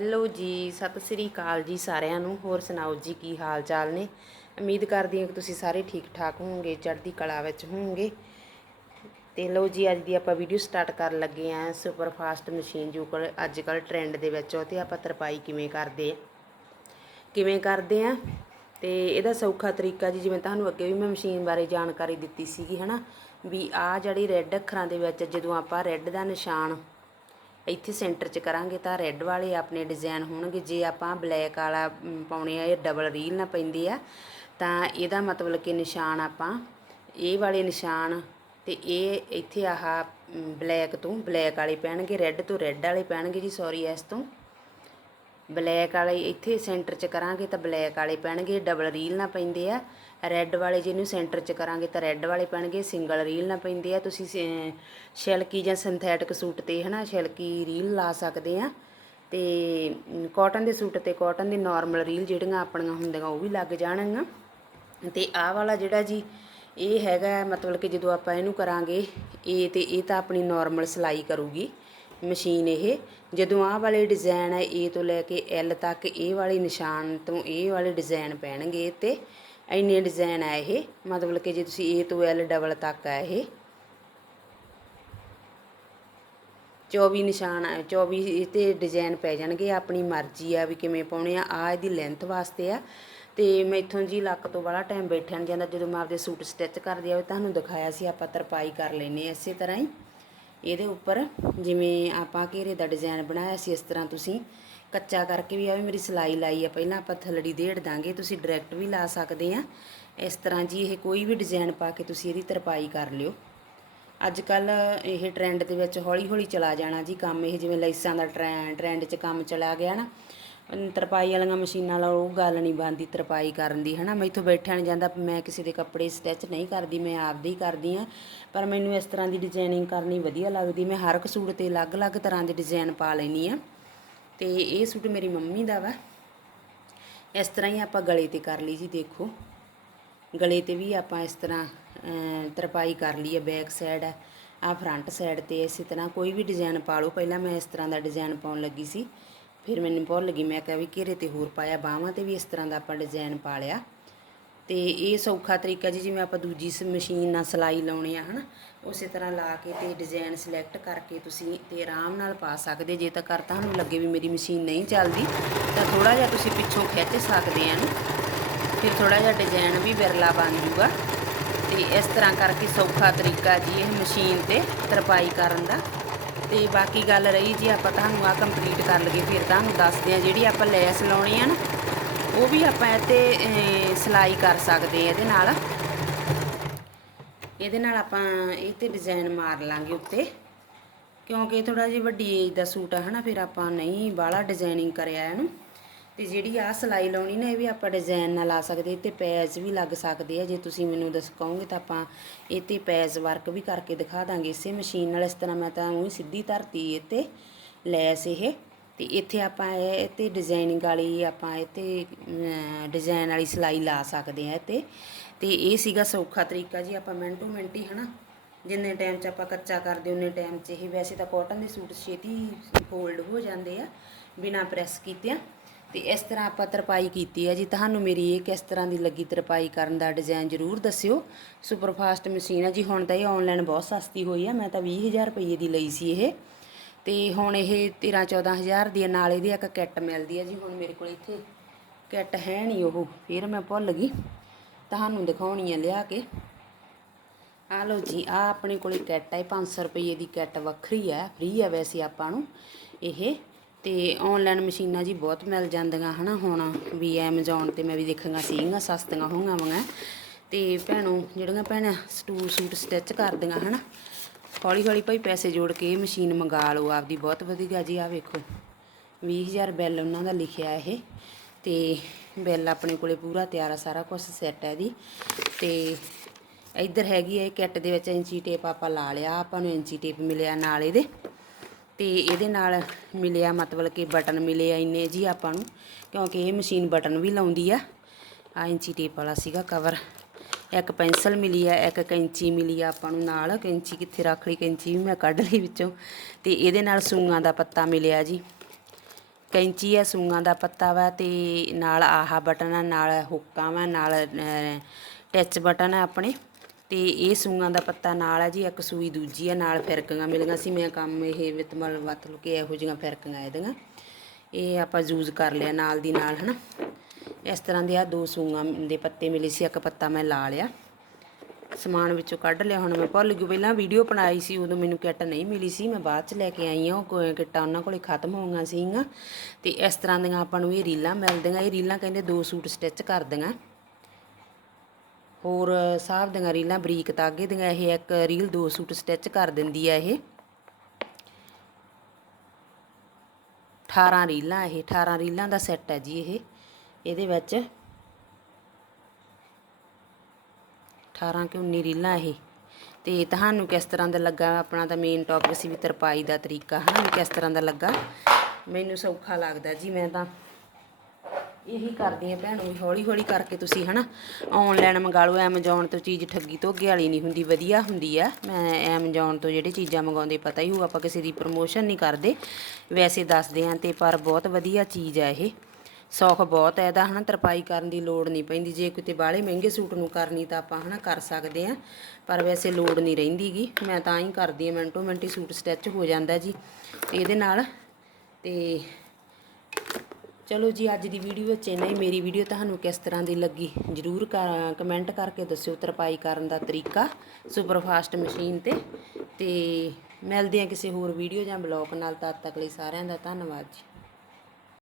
Hello ਜੀ, ਸਤਿ ਸ੍ਰੀ ਅਕਾਲ ਜੀ ਸਾਰਿਆਂ ਨੂੰ। ਹੋਰ ਸੁਣਾਓ ਜੀ, ਕੀ ਹਾਲ ਚਾਲ ਨੇ? ਉਮੀਦ ਕਰਦੀ ਹਾਂ ਕਿ ਤੁਸੀਂ ਸਾਰੇ ਠੀਕ ਠਾਕ ਹੋਵੋਗੇ, ਚੜ੍ਹਦੀ ਕਲਾ ਵਿੱਚ ਹੋਵੋਗੇ। ਤੇ ਲਓ ਜੀ, ਅੱਜ ਦੀ ਆਪਾਂ ਵੀਡੀਓ ਸਟਾਰਟ ਕਰਨ ਲੱਗੇ ਆਂ ਸੁਪਰ ਫਾਸਟ ਮਸ਼ੀਨ ਜੋ ਕੋਲ ਅੱਜ ਕੱਲ ਟ੍ਰੈਂਡ ਦੇ ਵਿੱਚ ਉਹ ਤੇ ਆਪਾਂ ਤਰਪਾਈ ਕਿਵੇਂ ਕਰਦੇ ਆ? ਕਿਵੇਂ ਕਰਦੇ ਆ? ਤੇ ਇਹਦਾ ਸੌਖਾ ਤਰੀਕਾ ਜੀ, ਜਿਵੇਂ ਤੁਹਾਨੂੰ ਅੱਗੇ ਵੀ ਮੈਂ ਮਸ਼ੀਨ ਬਾਰੇ ਜਾਣਕਾਰੀ ਦਿੱਤੀ ਸੀਗੀ, ਹਨਾ? ਵੀ ਆ ਜਿਹੜੀ ਰੈੱਡ ਅੱਖਰਾਂ ਦੇ ਵਿੱਚ ਜਦੋਂ ਆਪਾਂ ਰੈੱਡ ਦਾ ਨਿਸ਼ਾਨ ਇੱਥੇ ਸੈਂਟਰ 'ਚ ਕਰਾਂਗੇ ਤਾਂ ਰੈੱਡ ਵਾਲੇ ਆਪਣੇ ਡਿਜ਼ਾਈਨ ਹੋਣਗੇ। ਜੇ ਆਪਾਂ ਬਲੈਕ ਵਾਲਾ ਪਾਉਣੇ ਆ ਇਹ ਡਬਲ ਰੀਲ ਨਾ ਪੈਂਦੀ ਆ, ਤਾਂ ਇਹਦਾ ਮਤਲਬ ਕਿ ਨਿਸ਼ਾਨ ਆਪਾਂ ਇਹ ਵਾਲੇ ਨਿਸ਼ਾਨ ਤੇ ਇਹ ਇੱਥੇ ਆਹ ਬਲੈਕ ਤੋਂ ਬਲੈਕ ਵਾਲੇ ਪੈਣਗੇ। ਰੈੱਡ ਤੋਂ ਰੈੱਡ ਵਾਲੇ ਪੈਣਗੇ ਜੀ ਸੌਰੀ ਇਸ ਤੋਂ। ਬਲੈਕ ਵਾਲੇ ਇੱਥੇ ਸੈਂਟਰ 'ਚ ਕਰਾਂਗੇ ਤਾਂ ਬਲੈਕ ਵਾਲੇ ਪੈਣਗੇ ਡਬਲ ਰੀਲ ਨਾ ਪੈਂਦੇ ਆ। ਰੈੱਡ ਵਾਲੇ ਜਿਹਨੂੰ ਸੈਂਟਰ 'ਚ ਕਰਾਂਗੇ ਤਾਂ ਰੈੱਡ ਵਾਲੇ ਪੈਣਗੇ ਸਿੰਗਲ ਰੀਲ ਨਾ ਪੈਂਦੇ ਆ। ਤੁਸੀਂ ਸੇ- ਸ਼ਿਲਕੀ ਜਾਂ ਸਿੰਥੈਟਿਕ ਸੂਟ ਤੇ, ਹਨਾ, ਸ਼ਿਲਕੀ ਰੀਲ ਲਾ ਸਕਦੇ ਆ। ਤੇ ਕਾਟਨ ਦੇ ਸੂਟ ਤੇ ਕਾਟਨ ਦੀ ਨਾਰਮਲ ਰੀਲ ਜਿਹੜੀਆਂ ਆਪਣੀਆਂ ਹੁੰਦੀਆਂ, ਉਹ ਵੀ ਲੱਗ ਜਾਣਗੀਆਂ। ਤੇ ਆਹ ਵਾਲਾ ਜਿਹੜਾ ਜੀ, ਇਹ ਹੈਗਾ ਮਤਲਬ ਕਿ ਜਦੋਂ ਆਪਾਂ ਇਹਨੂੰ ਕਰਾਂਗੇ, ਇਹ ਤੇ ਇਹ ਤਾਂ ਆਪਣੀ ਨਾਰਮਲ ਸਿਲਾਈ ਕਰੂਗੀ। ਮਸ਼ੀਨ ਇਹ। ਜਦੋਂ ਆਹ ਵਾਲੇ ਡਿਜ਼ਾਈਨ ਹੈ ਏ ਤੋਂ ਲੈ ਕੇ L ਤੱਕ ਇਹ ਵਾਲੇ ਨਿਸ਼ਾਨ ਤੋਂ ਇਹ ਵਾਲੇ ਡਿਜ਼ਾਈਨ ਪੈਣਗੇ ਤੇ ਇੰਨੇ ਡਿਜ਼ਾਈਨ ਆ ਇਹ। ਮਤਲਬ ਕਿ ਜੇ ਤੁਸੀਂ ਏ ਤੋਂ L ਡਬਲ ਤੱਕ ਆ ਇਹ। 24 ਨਿਸ਼ਾਨ ਆ 24 ਇਹ ਤੇ ਡਿਜ਼ਾਈਨ ਪੈ ਜਾਣਗੇ, ਆਪਣੀ ਮਰਜ਼ੀ ਆ ਵੀ ਕਿਵੇਂ ਪਾਉਣੇ ਆ। ਆ ਇਹਦੀ ਲੈਂਥ ਵਾਸਤੇ ਆ। ਤੇ ਮੈਥੋਂ ਜੀ ਲੱਕ ਤੋਂ ਬੜਾ ਟਾਈਮ ਬੈਠਣ ਜਾਂਦਾ, ਜਦੋਂ ਮੈਂ ਆਪਦੇ ਸੂਟ ਸਟਿਚ ਕਰਦੀ ਆ ਤੁਹਾਨੂੰ ਦਿਖਾਇਆ ਸੀ, ਆਪਾਂ ਤਰਪਾਈ ਕਰ ਲੈਨੇ ਆ ਇਸੇ ਤਰ੍ਹਾਂ ਹੀ। ਇਹਦੇ ਉੱਪਰ ਜਿਵੇਂ ਆਪਾਂ ਘੇਰੇ ਦਾ ਡਿਜ਼ਾਈਨ ਬਣਾਇਆ ਸੀ, ਇਸ ਤਰ੍ਹਾਂ ਤੁਸੀਂ ਕੱਚਾ ਕਰਕੇ ਵੀ ਆਵੇ ਮੇਰੀ ਸਿਲਾਈ ਲਾਈ ਆ। ਪਹਿਲਾਂ ਆਪਾਂ ਥੱਲੜੀ ਦੇੜ ਦਾਂਗੇ, ਤੁਸੀਂ ਡਾਇਰੈਕਟ ਵੀ ਲਾ ਸਕਦੇ ਆ। ਇਸ ਤਰ੍ਹਾਂ ਜੀ ਇਹ ਕੋਈ ਵੀ ਡਿਜ਼ਾਈਨ ਪਾ ਕੇ ਤੁਸੀਂ ਇਹਦੀ ਤਰਪਾਈ ਕਰ ਲਿਓ। ਅੱਜ ਕੱਲ ਇਹ ਟ੍ਰੈਂਡ ਦੇ ਵਿੱਚ ਹੌਲੀ ਹੌਲੀ ਚਲਾ ਜਾਣਾ ਜੀ ਕੰਮ। ਇਹ ਜਿਵੇਂ ਲਾਈਸਾਂ ਦਾ ਟ੍ਰੈਂਡ ਟ੍ਰੈਂਡ 'ਚ ਕੰਮ ਚਲਾ ਗਿਆ ਨਾ ਤਰਪਾਈ ਵਾਲੀਆਂ ਮਸ਼ੀਨਾਂ ਨਾਲ ਉਹ ਗੱਲ ਨਹੀਂ ਬਣਦੀ ਤਰਪਾਈ ਕਰਨ ਦੀ, ਹਨਾ? ਮੈਥੋਂ ਬੈਠਿਆ ਨਹੀਂ ਜਾਂਦਾ, ਮੈਂ ਕਿਸੇ ਦੇ ਕੱਪੜੇ ਸਟਿਚ ਨਹੀਂ ਕਰਦੀ, ਮੈਂ ਆਪਦੇ ਹੀ ਕਰਦੀ ਆ ਪਰ ਮੈਨੂੰ ਇਸ ਤਰ੍ਹਾਂ ਦੀ ਡਿਜ਼ਾਈਨਿੰਗ ਕਰਨੀ ਵਧੀਆ ਲੱਗਦੀ, ਮੈਂ ਹਰ ਇੱਕ ਸੂਟ ਤੇ ਅਲੱਗ-ਅਲੱਗ ਤਰ੍ਹਾਂ ਦੇ ਡਿਜ਼ਾਈਨ ਪਾ ਲੈਣੀ ਆ ਤੇ ਇਹ ਸੂਟ ਮੇਰੀ ਮੰਮੀ ਦਾ ਵਾ। ਇਸ ਤਰ੍ਹਾਂ ਹੀ ਆਪਾਂ ਗਲੇ ਤੇ ਕਰ ਲਈ ਜੀ, ਦੇਖੋ। ਗਲੇ ਤੇ ਵੀ ਆਪਾਂ ਇਸ ਤਰ੍ਹਾਂ ਤਰਪਾਈ ਕਰ ਲਈ ਹੈ ਬੈਕ ਸਾਈਡ ਹੈ ਆ ਫਰੰਟ ਸਾਈਡ ਤੇ ਇਸੇ ਤਰ੍ਹਾਂ ਕੋਈ ਵੀ ਡਿਜ਼ਾਈਨ ਪਾ ਲਓ। ਪਹਿਲਾਂ ਮੈਂ ਇਸ ਤਰ੍ਹਾਂ ਦਾ ਡਿਜ਼ਾਈਨ ਪਾਉਣ ਲੱਗੀ ਸੀ। ਫਿਰ ਮੈਨੂੰ ਭੁੱਲ ਗਈ, ਮੈਂ ਕਿਹਾ ਵੀ ਘੇਰੇ ਤੇ ਹੋਰ ਪਾਇਆ, ਬਾਹਾਂ ਤੇ ਵੀ ਇਸ ਤਰ੍ਹਾਂ ਦਾ ਆਪਾਂ ਡਿਜ਼ਾਈਨ ਪਾ ਲਿਆ। ਤੇ ਇਹ ਸੌਖਾ ਤਰੀਕਾ ਜੀ, ਜਿਵੇਂ ਆਪਾਂ ਦੂਜੀ ਸ- ਮਸ਼ੀਨ ਨਾਲ ਸਿਲਾਈ ਲਾਉਣੀ ਆ, ਹਨਾ, ਉਸੇ ਤਰ੍ਹਾਂ ਲਾ ਕੇ ਤੇ ਡਿਜ਼ਾਈਨ ਸਿਲੈਕਟ ਕਰਕੇ ਤੁਸੀਂ ਤੇ ਆਰਾਮ ਨਾਲ ਪਾ ਸਕਦੇ। ਜੇ ਤਾਂ ਕਰ ਤੁਹਾਨੂੰ ਲੱਗੇ ਵੀ ਮੇਰੀ ਮਸ਼ੀਨ ਨਹੀਂ ਚੱਲਦੀ, ਤਾਂ ਥੋੜਾ ਜਿਹਾ ਤੁਸੀਂ ਪਿੱਛੋਂ ਖਿੱਚ ਸਕਦੇ ਆ ਨੂੰ ਫਿਰ ਥੋੜਾ ਜਿਹਾ ਡਿਜ਼ਾਈਨ ਵੀ ਬਿਰਲਾ ਬਣ ਜੂਗਾ। ਤੇ ਇਸ ਤਰ੍ਹਾਂ ਕਰਕੇ ਸੌਖਾ ਤਰੀਕਾ ਜੀ, ਇਹ ਮਸ਼ੀਨ ਤੇ ਤਰਪਾਈ ਕਰਨ ਦਾ। ਤੇ ਬਾਕੀ ਗੱਲ ਰਹੀ ਜੀ ਆਪਾਂ ਤੁਹਾਨੂੰ ਆ ਕੰਪਲੀਟ ਕਰ ਲਈਏ ਫਿਰ ਤੁਹਾਨੂੰ ਦੱਸਦੇ ਆ ਜਿਹੜੀ ਆਪਾਂ ਲੈਸ ਲਾਉਣੀ ਆ ਨਾ ਉਹ ਵੀ ਆਪਾਂ ਇੱਥੇ ਅਹ, ਸਿਲਾਈ ਕਰ ਸਕਦੇ ਆ ਇਹਦੇ ਨਾਲ। ਇਹਦੇ ਨਾਲ ਆਪਾਂ ਇਹ ਤੇ ਡਿਜ਼ਾਈਨ ਮਾਰ ਲਾਂਗੇ ਉੱਤੇ ਕਿਉਂਕਿ ਥੋੜਾ ਜਿਹਾ ਵੱਡੀ ਏਜ ਦਾ ਸੂਟ ਆ ਹਨਾ ਫਿਰ ਆਪਾਂ ਨਹੀਂ ਬਾਹਲਾ ਡਿਜ਼ਾਈਨਿੰਗ ਕਰਿਆ ਇਹਨੂੰ। ਤੇ ਜਿਹੜੀ ਆ ਸਿਲਾਈ ਲਾਉਣੀ ਨਾ, ਇਹ ਵੀ ਆਪਾਂ ਡਿਜ਼ਾਈਨ ਨਾਲ ਲਾ ਸਕਦੇ, ਤੇ ਪੈਜ ਵੀ ਲੱਗ ਸਕਦੇ ਆ। ਜੇ ਤੁਸੀਂ ਮੈਨੂੰ ਦੱਸ, ਕਹੋਗੇ ਤਾਂ ਆਪਾਂ ਇਹ ਤੇ ਪੈਜ਼ ਵਰਕ ਵੀ ਕਰਕੇ ਦਿਖਾ ਦਾਂਗੇ ਇਸੇ ਮਸ਼ੀਨ ਨਾਲ। ਇਸ ਤਰ੍ਹਾਂ ਮੈਂ ਤਾਂ ਉਹੀ ਸਿੱਧੀ ਧਰਤੀ ਇਹ ਤੇ ਲੈਸ ਇਹ। ਤੇ ਇੱਥੇ ਆਪਾਂ ਇਹ ਤੇ ਡਿਜ਼ਾਈਨਿੰਗ ਵਾਲੀ ਆਪਾਂ ਇਹ ਤੇ ਡਿਜ਼ਾਈਨ ਵਾਲੀ ਸਿਲਾਈ ਲਾ ਸਕਦੇ ਆ ਤੇ। ਤੇ ਇਹ ਸੀਗਾ ਸੌਖਾ ਤਰੀਕਾ ਜੀ ਆਪਾਂ ਮਿੰਟੋ ਮਿੰਟ ਹੀ, ਹਨਾ? ਜਿੰਨੇ ਟਾਈਮ 'ਚ ਆਪਾਂ ਕੱਚਾ ਕਰਦੇ ਉਹਨੇ ਟਾਈਮ 'ਚ ਇਹ। ਵੈਸੇ ਤਾਂ ਕਾਟਨ ਦੇ ਸੂਟ ਛੇਤੀ ਫੋਲਡ ਹੋ ਜਾਂਦੇ ਆ, ਬਿਨਾ ਪ੍ਰੈਸ ਆ ਤੇ ਇਸ ਤਰ੍ਹਾਂ ਆਪਾਂ ਤਰਪਾਈ ਕੀਤੀ ਹੈ ਜੀ। ਤੁਹਾਨੂੰ ਮੇਰੀ ਇਹ ਕਿਸ ਤਰ੍ਹਾਂ ਦੀ ਲੱਗੀ ਤਰਪਾਈ ਕਰਨ ਦਾ ਡਿਜ਼ਾਈਨ ਜ਼ਰੂਰ ਦੱਸਿਓ। ਸੁਪਰ ਫਾਸਟ ਮਸ਼ੀਨ ਹੈ ਜੀ ਹੁਣ ਤਾਂ ਇਹ ਆਨਲਾਈਨ ਬਹੁਤ ਸਸਤੀ ਹੋਈ ਆ। ਮੈਂ ਤਾਂ 20000 ਰੁਪਏ ਦੀ ਲਈ ਸੀ ਇਹ। ਤੇ ਹੁਣ ਇਹ 13 14000 ਦੀ ਹੈ, ਨਾਲ ਇਹਦੀ ਇੱਕ ਕਿੱਟ ਮਿਲਦੀ ਹੈ ਜੀ। ਹੁਣ ਮੇਰੇ ਕੋਲ ਇੱਥੇ ਕਿੱਟ ਹੈ ਨਹੀਂ ਉਹ। ਫਿਰ ਮੈਂ ਭੁੱਲ ਗਈ। ਤੁਹਾਨੂੰ ਦਿਖਾਉਣੀ ਹੈ ਲਿਆ ਕੇ। ਆ ਲਓ ਜੀ ਆ ਆਪਣੇ ਕੋਲੇ ਕਿੱਟ ਹੈ 500 ਰੁਪਏ ਦੀ ਕਿੱਟ ਵੱਖਰੀ ਹੈ ਫ੍ਰੀ ਹੈ ਵੈਸੇ ਆਪਾਂ ਨੂੰ। ਇਹ ਤੇ ਆਨਲਾਈਨ ਮਸ਼ੀਨਾਂ ਜੀ ਬਹੁਤ ਮਿਲ ਜਾਂਦੀਆਂ ਹਨਾ ਹੁਣ, ਵੀ ਐਮਾਜ਼ੋਨ ਤੇ ਮੈਂ ਵੀ ਦੇਖੀਆਂ ਸੀਗੀਆਂ, ਸਸਤੀਆਂ ਹੋਈਆਂ ਵਾਂ। ਤੇ ਭੈਣੋ, ਜਿਹੜੀਆਂ ਭੈਣਾਂ ਸਟੂ ਸੂਟ ਸਟਿਚ ਕਰਦੀਆਂ ਹਨਾ, ਹੌਲੀ ਹੌਲੀ ਭਾਈ ਪੈਸੇ ਜੋੜ ਕੇ ਇਹ ਮਸ਼ੀਨ ਮੰਗਾ ਲਓ, ਆਪਦੀ ਬਹੁਤ ਵਧੀਆ ਜੀ ਆ ਵੇਖੋ। 20000 ਬਿੱਲ ਉਹਨਾਂ ਦਾ ਲਿਖਿਆ ਇਹ, ਤੇ ਬਿੱਲ ਆਪਣੇ ਕੋਲੇ ਪੂਰਾ ਤਿਆਰ ਆ, ਸਾਰਾ ਕੁਝ ਸੈੱਟ ਹੈ ਦੀ ਤੇ ਇੱਧਰ ਹੈਗੀ ਹੈ ਕਿੱਟ ਦੇ ਵਿੱਚ ਇੰਚੀ ਟੇਪ ਆਪਾਂ ਲਾ ਲਿਆ, ਆਪਾਂ ਨੂੰ ਇੰਚੀ ਟੇਪ ਮਿਲਿਆ ਨਾਲ ਇਹਦੇ। ਤੇ ਇਹਦੇ ਨਾਲ ਮਿਲਿਆ ਮਤਲਬ ਕਿ ਬਟਨ ਮਿਲੇ ਆ ਇੰਨੇ ਜੀ ਆਪਾਂ ਨੂੰ, ਕਿਉਂਕਿ ਇਹ ਮਸ਼ੀਨ ਬਟਨ ਵੀ ਲਾਉਂਦੀ ਆ। ਆ ਇੰਚੀ ਟੇਪ ਵਾਲਾ ਸੀਗਾ ਕਵਰ ਇੱਕ ਪੈਨਸਲ ਮਿਲੀ ਆ, ਇੱਕ ਕੈਂਚੀ ਮਿਲੀ ਆ ਆਪਾਂ ਨੂੰ ਨਾਲ। ਕੈਂਚੀ ਕਿੱਥੇ ਰੱਖ ਲਈ? ਕੈਂਚੀ ਵੀ ਮੈਂ ਕੱਢ ਲਈ ਵਿੱਚੋਂ। ਤੇ ਇਹਦੇ ਨਾਲ ਸੂਆਂ ਦਾ ਪੱਤਾ ਮਿਲਿਆ ਜੀ। ਕੈਂਚੀ ਆ, ਸੂਆਂ ਦਾ ਪੱਤਾ ਵਾ ਤੇ ਨਾਲ ਆਹਾ ਬਟਨ ਆ, ਨਾਲ ਹੁੱਕਾਂ ਵਾ, ਨਾਲ ਟੱਚ ਬਟਨ ਆ ਆਪਣੇ। ਤੇ ਇਹ ਸੂਆਂ ਦਾ ਪੱਤਾ ਨਾਲ ਆ ਜੀ, ਇੱਕ ਸੂਈ ਦੂਜੀ ਆ, ਨਾਲ ਫਿਰਕੀਆਂ ਮਿਲੀਆਂ ਸੀ। ਮੈਂ ਕੰਮ ਇਹ ਵਿਤਮਲ ਵਤਲ ਕੇ ਇਹੋ ਜਿਹੀਆਂ ਫਿਰਕੀਆਂ ਇਹਦੀਆਂ। ਇਹ ਆਪਾਂ ਯੂਜ਼ ਕਰ ਲਿਆ ਨਾਲ ਦੀ ਨਾਲ, ਹਨਾ। ਇਸ ਤਰ੍ਹਾਂ ਦੇ ਆ ਦੋ ਸੂਆਂ ਦੇ ਪੱਤੇ ਮਿਲੇ ਸੀ, ਇੱਕ ਪੱਤਾ ਮੈਂ ਲਾ ਲਿਆ। ਸਮਾਨ ਵਿੱਚੋਂ ਕੱਢ ਲਿਆ, ਹੁਣ ਮੈਂ ਭੁੱਲ ਗਈ। ਪਹਿਲਾਂ ਵੀਡੀਓ ਬਣਾਈ ਸੀ, ਉਦੋਂ ਮੈਨੂੰ ਕਿੱਟ ਨਹੀਂ ਮਿਲੀ ਸੀ। ਮੈਂ ਬਾਅਦ ਚ ਲੈ ਕੇ ਆਈ ਹਾਂ, ਉਹ ਕਿੱਟਾਂ ਉਹਨਾਂ ਕੋਲੇ ਖਤਮ ਹੋ ਗਈਆਂ ਸੀਗੀਆਂ। ਤੇ ਇਸ ਤਰ੍ਹਾਂ ਦੀਆਂ ਆਪਾਂ ਨੂੰ ਇਹ ਰੀਲਾਂ ਮਿਲਦੀਆਂ। ਇਹ ਰੀਲਾਂ ਕਹਿੰਦੇ ਦੋ ਸੂਟ ਸਟਿਚ ਕਰ ਦੀਆਂ। ਹੋਰ ਸਾਹਬ ਦੀਆਂ ਰੀਲਾਂ ਬਰੀਕ ਤਾਗੇ ਦੀਆਂ, ਇਹ ਇੱਕ ਰੀਲ ਦੋ ਸੂਟ ਸਟਿਚ ਕਰ ਦਿੰਦੀ ਆ ਇਹ। 18 ਰੀਲਾਂ, ਇਹ 18 ਰੀਲਾਂ ਦਾ ਸੈੱਟ ਹੈ ਜੀ ਇਹ। ਇਹਦੇ ਵਿੱਚ 18 ਕਿ 19 ਰੀਲਾਂ ਇਹ। ਤੇ ਤੁਹਾਨੂੰ ਕਿਸ ਤਰ੍ਹਾਂ ਦਾ ਲੱਗਾ ਆਪਣਾ ਤਾਂ ਮੇਨ ਟੌਪਿਕ ਸੀ ਵੀ ਤਰਪਾਈ ਦਾ ਤਰੀਕਾ, ਹਨਾ ਵੀ ਕਿਸ ਤਰ੍ਹਾਂ ਦਾ ਲੱਗਾ? ਮੈਨੂੰ ਸੌਖਾ ਲੱਗਦਾ ਜੀ, ਮੈਂ ਤਾਂ ਇਹੀ ਕਰਦੀ ਆ ਭੈਣੋ ਵੀ ਹੌਲੀ ਹੌਲੀ ਕਰਕੇ ਤੁਸੀਂ ਹਨਾ ਆਨਲਾਈਨ ਮੰਗਾ ਲਓ ਐਮਾਜ਼ੋਨ ਤੋਂ ਚੀਜ਼ ਠੱਗੀ ਧੋਗੇ ਵਾਲੀ ਨਹੀਂ ਹੁੰਦੀ, ਵਧੀਆ ਹੁੰਦੀ ਆ। ਮੈਂ ਐਮਾਜ਼ੋਨ ਤੋਂ ਜਿਹੜੇ ਚੀਜ਼ਾਂ ਮੰਗਾਉਂਦੇ ਪਤਾ ਹੀ ਹੋ ਆਪਾਂ ਕਿਸੇ ਦੀ ਪ੍ਰਮੋਸ਼ਨ ਨਹੀਂ ਕਰਦੇ। ਵੈਸੇ ਦੱਸਦੇ ਆਂ ਤੇ, ਪਰ ਬਹੁਤ ਵਧੀਆ ਚੀਜ਼ ਆ ਇਹ। ਸੌਖ ਬਹੁਤ ਹੈ ਇਹਦਾ ਹਨਾ, ਤਰਪਾਈ ਕਰਨ ਦੀ ਲੋੜ ਨਹੀਂ ਪੈਂਦੀ। ਜੇ ਕਿਤੇ ਬਾਹਲੇ ਮਹਿੰਗੇ ਸੂਟ ਨੂੰ ਕਰਨੀ ਤਾਂ ਆਪਾਂ ਹਨਾ ਕਰ ਸਕਦੇ ਆ, ਪਰ ਵੈਸੇ ਲੋੜ ਨਹੀਂ ਰਹਿੰਦੀਗੀ। ਮੈਂ ਤਾਂ ਹੀ ਕਰਦੀ ਆ, ਮਿੰਟੋ ਮਿੰਟ ਹੀ ਸੂਟ ਸਟਿਚ ਹੋ ਜਾਂਦਾ ਜੀ, ਇਹਦੇ ਨਾਲ। ਤੇ ਚਲੋ ਜੀ, ਅੱਜ ਦੀ ਵੀਡੀਓ ਵਿੱਚ ਇੰਨਾ ਹੀ। ਮੇਰੀ ਵੀਡੀਓ ਤੁਹਾਨੂੰ ਕਿਸ ਤਰ੍ਹਾਂ ਦੀ ਲੱਗੀ? ਜਰੂਰ ਕਮੈਂਟ ਕਰਕੇ ਦੱਸਿਓ ਤਰਪਾਈ ਕਰਨ ਦਾ ਤਰੀਕਾ ਸੁਪਰ ਫਾਸਟ ਮਸ਼ੀਨ ਤੇ। ਤੇ ਮਿਲਦੇ ਆ ਕਿਸੇ ਹੋਰ ਵੀਡੀਓ ਜਾਂ ਬਲੌਗ ਨਾਲ। ਤਦ ਤੱਕ ਲਈ ਸਾਰਿਆਂ ਦਾ ਧੰਨਵਾਦ ਜੀ।